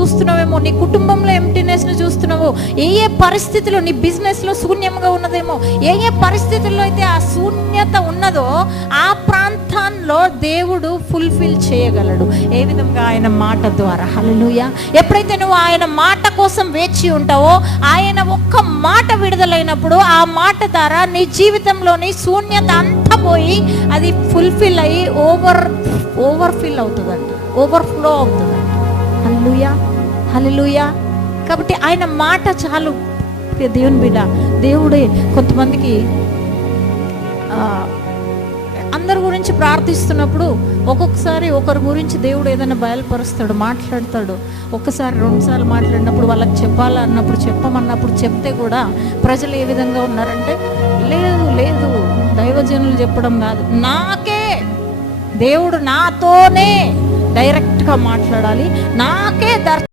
చూస్తున్నావేమో? నీ కుటుంబంలో ఎంటీనెస్ను చూస్తున్నావు. ఏ ఏ పరిస్థితుల్లో నీ బిజినెస్లో శూన్యంగా ఉన్నదేమో? ఏ ఏ పరిస్థితుల్లో అయితే ఆ శూన్యత ఉన్నదో ఆ ప్రాంతాల్లో దేవుడు ఫుల్ఫిల్ చేయగలడు. ఏ విధంగా ఆయన మాట ద్వారా? హలలుయ ఎప్పుడైతే నువ్వు ఆయన మాట కోసం వేచి ఉంటావో ఆయన ఒక్క మాట విడుదలైనప్పుడు ఆ మాట ద్వారా నీ జీవితంలోని శూన్యత అంతా పోయి అది ఫుల్ఫిల్ అయ్యి ఓవర్ ఓవర్ఫిల్ అవుతుందండి ఓవర్ఫ్లో అవుతుందంట. హల్లెలూయా హల్లెలూయా. కాబట్టి ఆయన మాట చాలు. దేవుని బిడ్డ దేవుడే కొంతమందికి అందరి గురించి ప్రార్థిస్తున్నప్పుడు ఒక్కొక్కసారి ఒకరి గురించి దేవుడు ఏదైనా బయలుపరుస్తాడు మాట్లాడతాడు. ఒక్కసారి రెండుసార్లు మాట్లాడినప్పుడు వాళ్ళకి చెప్పాలన్నప్పుడు చెప్పమన్నప్పుడు చెప్తే కూడా ప్రజలు ఏ విధంగా ఉన్నారంటే లేదు లేదు దైవజనులు చెప్పడం కాదు. నాకే! దేవుడు నాతోనే డైరెక్ట్గా మాట్లాడాలి. నాకే దర్